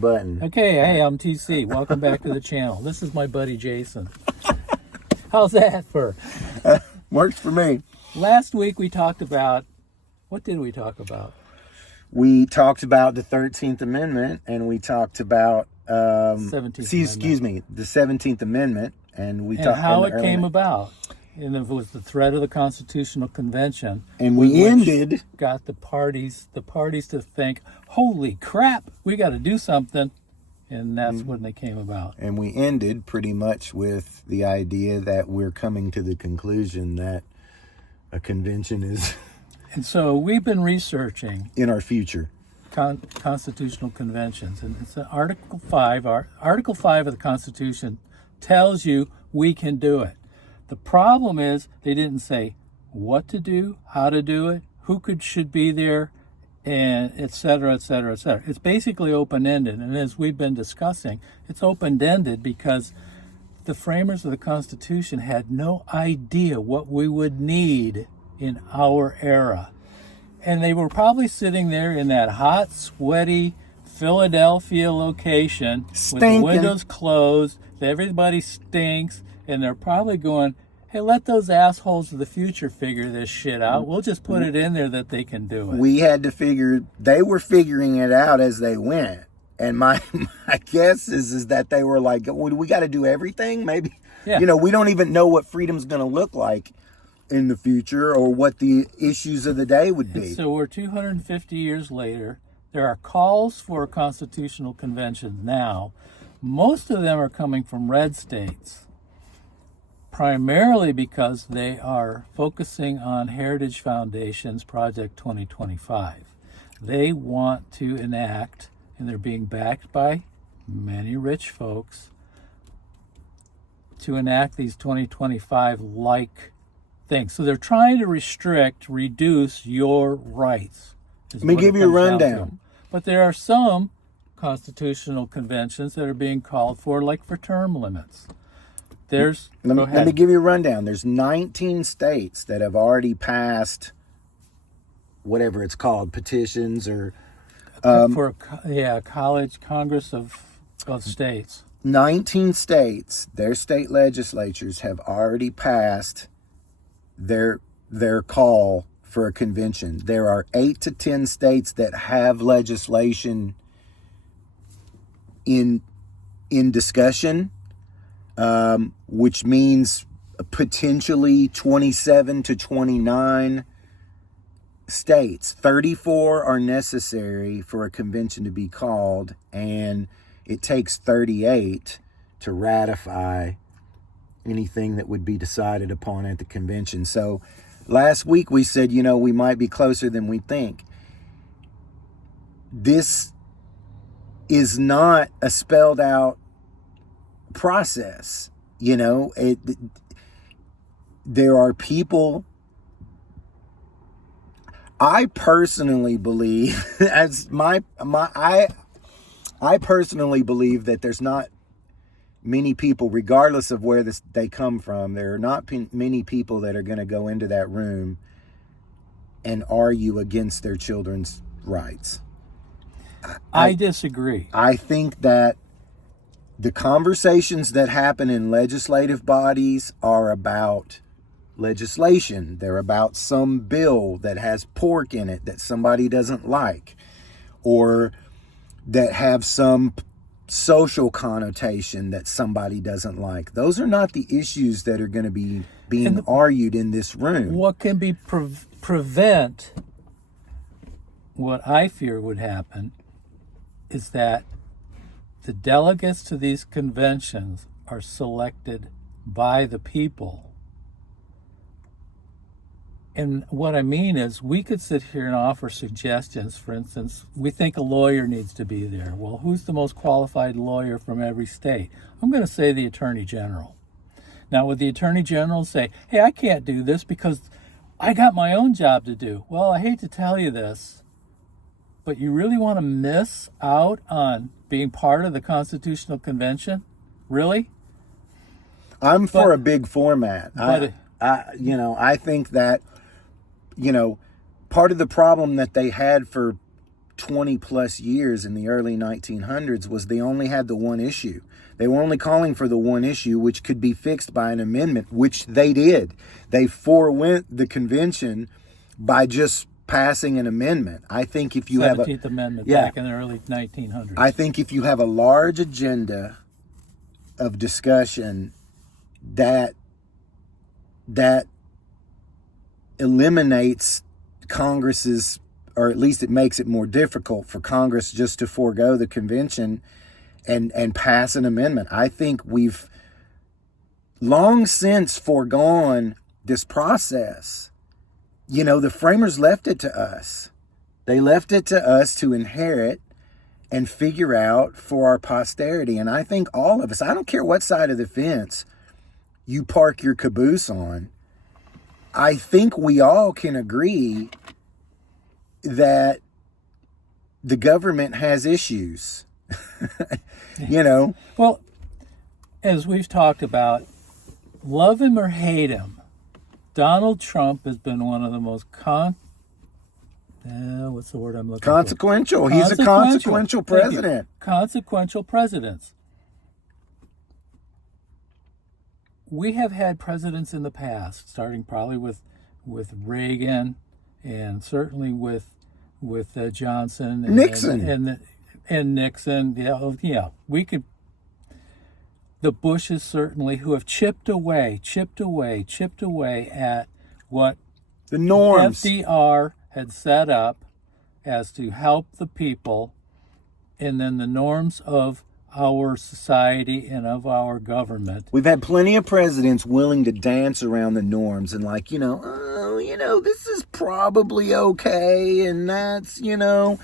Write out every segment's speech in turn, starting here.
Button. Okay, hey, I'm TC. Welcome back to the channel. This is my buddy Jason. How's that for? Works for me. Last week we talked about, what did we talk about? We talked about the 13th Amendment, and we talked about the 17th Amendment, and we talked how it came about. And it was the threat of the Constitutional Convention, and we ended got the parties to think, holy crap, we got to do something, and that's when they came about. And we ended pretty much with the idea that we're coming to the conclusion that a convention is And so we've been researching in our future. Constitutional conventions, and it's Article 5. Article 5 of the Constitution tells you we can do it. The problem is they didn't say what to do, how to do it, who should be there, and et cetera, et cetera, et cetera. It's basically open-ended, and as we've been discussing, it's open-ended because the framers of the Constitution had no idea what we would need in our era. And they were probably sitting there in that hot, sweaty Philadelphia location with the windows closed, everybody stinks, and they're probably going, hey, let those assholes of the future figure this shit out. We'll just put it in there that they can do it. We had to they were figuring it out as they went. And my guess is that they were like, we got to do everything? Maybe, we don't even know what freedom's going to look like in the future or what the issues of the day would be. And so we're 250 years later. There are calls for a constitutional convention now. Most of them are coming from red states, primarily because they are focusing on Heritage Foundation's Project 2025. They want to enact, and they're being backed by many rich folks, to enact these 2025-like things. So they're trying to reduce your rights. Let me give you a rundown. But there are some constitutional conventions that are being called for, like for term limits. Let me give you a rundown. There's 19 states that have already passed whatever it's called, petitions or College Congress of States. 19 states, their state legislatures have already passed their call for a convention. There are 8 to 10 states that have legislation in discussion, which means potentially 27 to 29 states. 34 are necessary for a convention to be called, and it takes 38 to ratify anything that would be decided upon at the convention. So last week we said, we might be closer than we think. This is not a spelled out process. There are people. I personally believe I personally believe that there's not many people, regardless of where they come from, there are not many people that are going to go into that room and argue against their children's rights. I disagree. I think that the conversations that happen in legislative bodies are about legislation. They're about some bill that has pork in it that somebody doesn't like, or that have some social connotation that somebody doesn't like. Those are not the issues that are going to be being argued in this room. What can be prevent what I fear would happen is that the delegates to these conventions are selected by the people. And what I mean is, we could sit here and offer suggestions. For instance, we think a lawyer needs to be there. Well, who's the most qualified lawyer from every state? I'm going to say the Attorney General. Now, would the Attorney General say, hey, I can't do this because I got my own job to do? Well, I hate to tell you this, but you really want to miss out on being part of the Constitutional Convention? Really? I'm for a big format. I think that, part of the problem that they had for 20 plus years in the early 1900s was they only had the one issue. They were only calling for the one issue, which could be fixed by an amendment, which they did. They forewent the convention by just passing an amendment. I think if you have 17th Amendment yeah. back in the early 1900s. I think if you have a large agenda of discussion that eliminates Congress's, or at least it makes it more difficult for Congress just to forego the convention and pass an amendment. I think we've long since foregone this process. You know, the framers left it to us. They left it to us to inherit and figure out for our posterity. And I think all of us, I don't care what side of the fence you park your caboose on, I think we all can agree that the government has issues. You know? Well, as we've talked about, love him or hate him, Donald Trump has been one of the most what's the word I'm looking consequential. for? He's a consequential president. Consequential presidents. We have had presidents in the past, starting probably with Reagan, and certainly with Johnson, and Nixon, and Nixon. Yeah, we could. The Bushes certainly, who have chipped away at what the norms FDR had set up as to help the people, and then the norms of our society and of our government. We've had plenty of presidents willing to dance around the norms and this is probably okay, and that's, and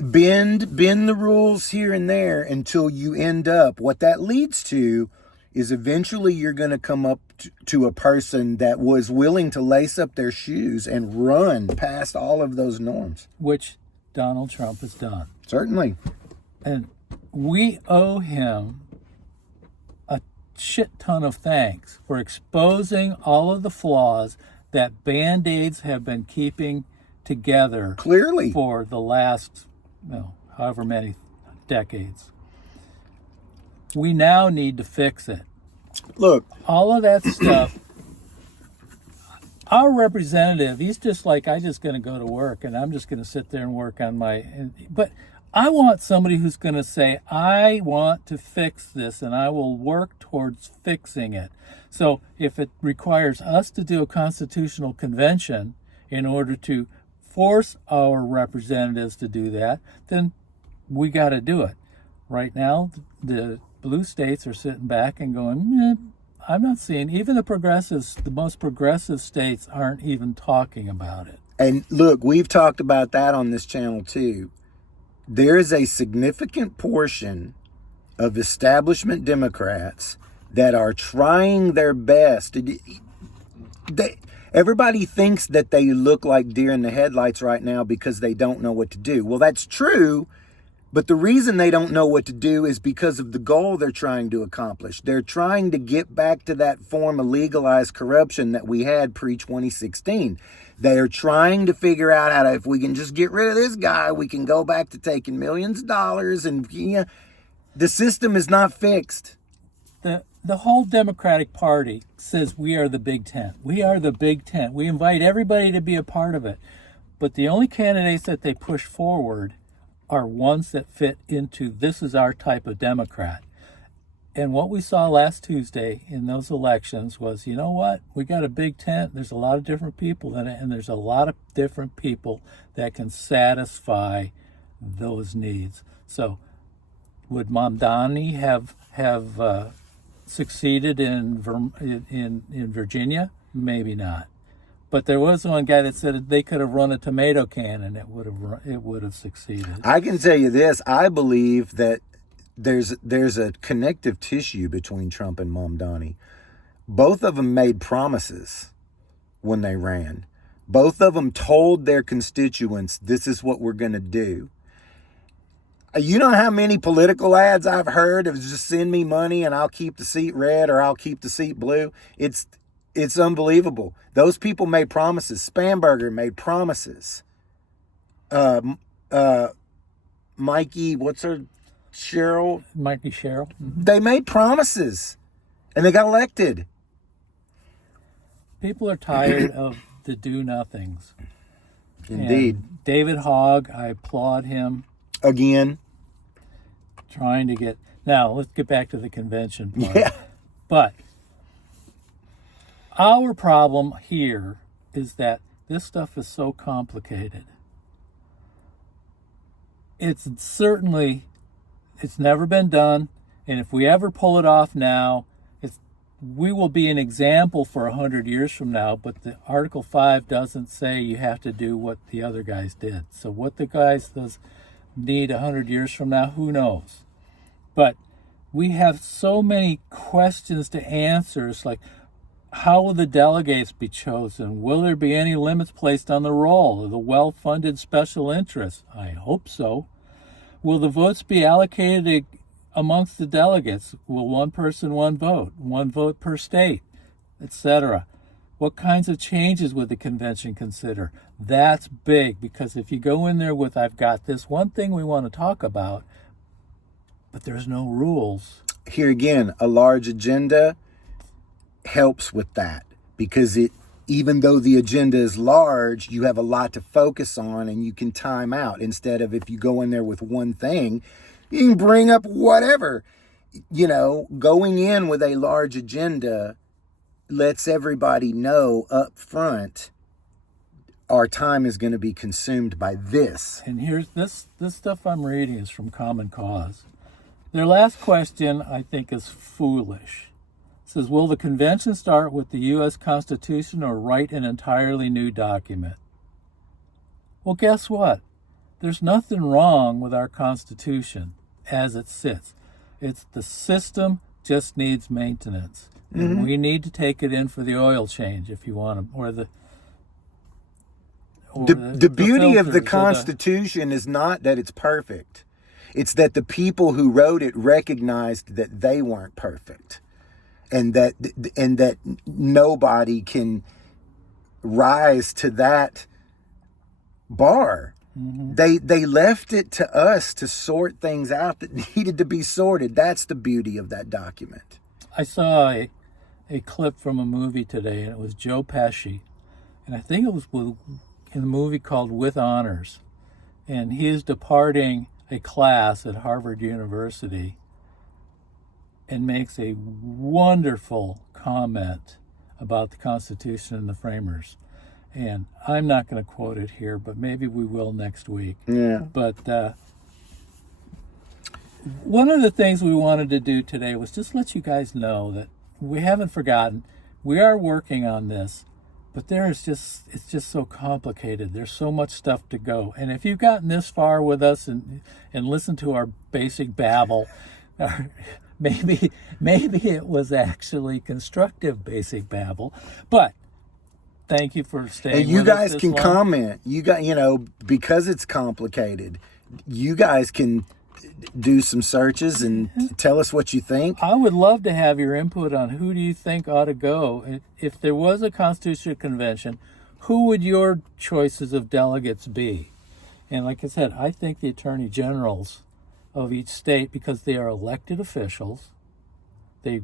bend the rules here and there until you end up, what that leads to is eventually you're going to come up to a person that was willing to lace up their shoes and run past all of those norms. Which Donald Trump has done. Certainly. And we owe him a shit ton of thanks for exposing all of the flaws that Band-Aids have been keeping together clearly for the last, however many decades. We now need to fix it. Look, all of that stuff. Our representative, he's just like, I'm just going to go to work and I'm just going to sit there and work on but I want somebody who's going to say, I want to fix this and I will work towards fixing it. So if it requires us to do a constitutional convention in order to force our representatives to do that, then we got to do it. Right now, the blue states are sitting back and going, I'm not seeing, even the progressives, the most progressive states aren't even talking about it. And look, we've talked about that on this channel too. There is a significant portion of establishment Democrats that are trying their best. Everybody thinks that they look like deer in the headlights right now because they don't know what to do. Well, that's true, but the reason they don't know what to do is because of the goal they're trying to accomplish. They're trying to get back to that form of legalized corruption that we had pre-2016. They are trying to figure out how to, if we can just get rid of this guy, we can go back to taking millions of dollars, and the system is not fixed. The whole Democratic Party says we are the big tent. We are the big tent. We invite everybody to be a part of it. But the only candidates that they push forward are ones that fit into, this is our type of Democrat. And what we saw last Tuesday in those elections was, you know what? We got a big tent. There's a lot of different people in it, and there's a lot of different people that can satisfy those needs. So would Mamdani have succeeded in Virginia? Maybe not. But there was one guy that said they could have run a tomato can and it would have succeeded. I can tell you this: I believe that there's a connective tissue between Trump and Mamdani. Both of them made promises when they ran. Both of them told their constituents, "This is what we're going to do." You know how many political ads I've heard of just send me money and I'll keep the seat red or I'll keep the seat blue? It's unbelievable. Those people made promises. Spanberger made promises. Mikey, what's her, Cheryl? Might be Cheryl. They made promises and they got elected. People are tired of the do-nothings. Indeed. And David Hogg, I applaud him. Again. Trying to get... Now, let's get back to the convention part. Yeah. But our problem here is that this stuff is so complicated. It's never been done, and if we ever pull it off now, we will be an example for 100 years from now, but the Article 5 doesn't say you have to do what the other guys did. So what the guys does need 100 years from now, who knows? But we have so many questions to answer. It's like, how will the delegates be chosen? Will there be any limits placed on the roll of the well-funded special interests? I hope so. Will the votes be allocated amongst the delegates? Will one person, one vote per state, etc.? What kinds of changes would the convention consider? That's big, because if you go in there with, I've got this one thing we want to talk about, but there's no rules. Here again, a large agenda helps with that, because even though the agenda is large, you have a lot to focus on and you can time out. Instead of, if you go in there with one thing, you can bring up whatever. Going in with a large agenda lets everybody know up front, our time is going to be consumed by this. And here's this stuff I'm reading is from Common Cause. Their last question, I think, is foolish. It says, will the convention start with the U.S. Constitution or write an entirely new document? Well, guess what? There's nothing wrong with our Constitution as it sits. It's the system just needs maintenance. And we need to take it in for the oil change if you want to, The beauty of the filters, Constitution is not that it's perfect. It's that the people who wrote it recognized that they weren't perfect, and that nobody can rise to that bar. They left it to us to sort things out that needed to be sorted. That's the beauty of that document. I saw a clip from a movie today, and it was Joe Pesci, and I think it was in a movie called With Honors, and he is departing a class at Harvard University and makes a wonderful comment about the Constitution and the framers. And I'm not going to quote it here, but maybe we will next week. Yeah. But one of the things we wanted to do today was just let you guys know that we haven't forgotten. We are working on this, but it's just so complicated. There's so much stuff to go. And if you've gotten this far with us and listened to our basic babble, maybe it was actually constructive basic babble, but thank you for staying. And you with us guys this can long. comment. Because it's complicated, you guys can do some searches and tell us what you think. I would love to have your input on who do you think ought to go. If there was a constitutional convention, who would your choices of delegates be? And like I said, I think the attorney generals of each state, because they are elected officials, they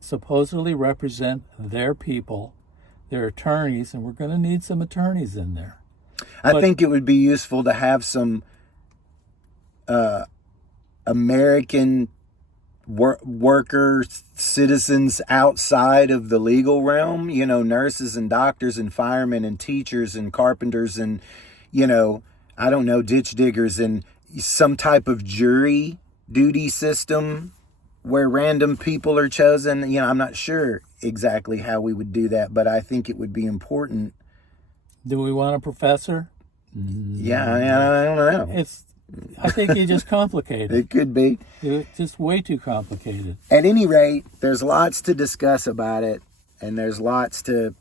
supposedly represent their people, their attorneys, and we're going to need some attorneys in there. I think it would be useful to have some American workers, citizens outside of the legal realm, nurses and doctors and firemen and teachers and carpenters and, I don't know, ditch diggers, and some type of jury duty system where random people are chosen. I'm not sure exactly how we would do that, but I think it would be important. Do we want a professor? Yeah, I don't know. I think you just complicated it. It could be. It's just way too complicated. At any rate, there's lots to discuss about it, and there's lots to,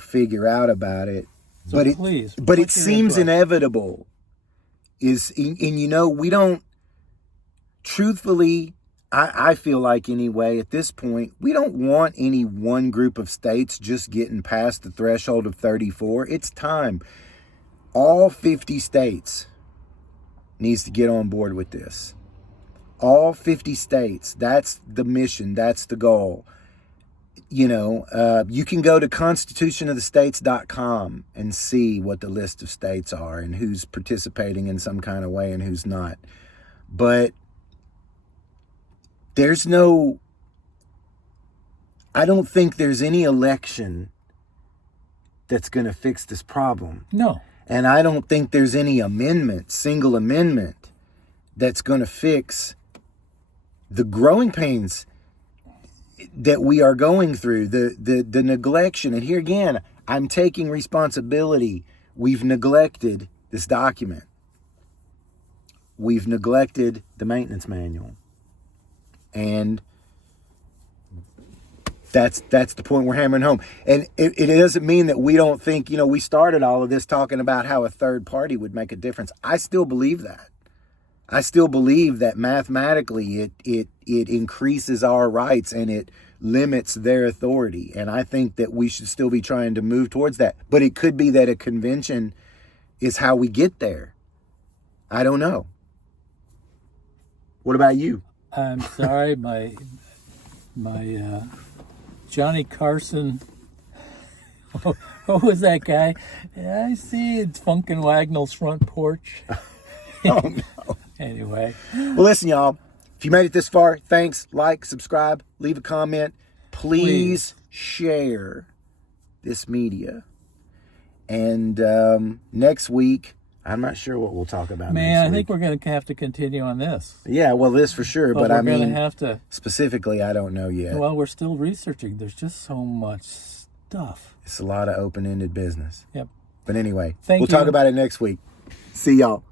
figure out about it. So but please, but it what's your seems input? inevitable. We don't. Truthfully, I feel like anyway at this point, we don't want any one group of states just getting past the threshold of 34. It's time. all 50 states needs to get on board with this. All 50 states. That's the mission. That's the goal. You know, you can go to constitutionofthestates.com and see what the list of states are and who's participating in some kind of way and who's not. But I don't think there's any election that's going to fix this problem. No. And I don't think there's any single amendment, that's going to fix the growing pains that we are going through, the neglection. And here again, I'm taking responsibility. We've neglected this document. We've neglected the maintenance manual. And that's the point we're hammering home. And it doesn't mean that we don't think, you know, we started all of this talking about how a third party would make a difference. I still believe that. I still believe that mathematically it increases our rights and it limits their authority. And I think that we should still be trying to move towards that. But it could be that a convention is how we get there. I don't know. What about you? I'm sorry, my Johnny Carson. What was that guy? I see it's Funkin' Wagnall's front porch. Oh, no. Anyway. Well, listen, y'all. If you made it this far, thanks. Like, subscribe, leave a comment. Please share this media. And next week, I'm not sure what we'll talk about. Man, I think we're going to have to continue on this. Yeah, well, this for sure. But I mean, have to. Specifically, I don't know yet. Well, we're still researching. There's just so much stuff. It's a lot of open-ended business. Yep. But anyway, Thank we'll you. talk about it next week. See y'all.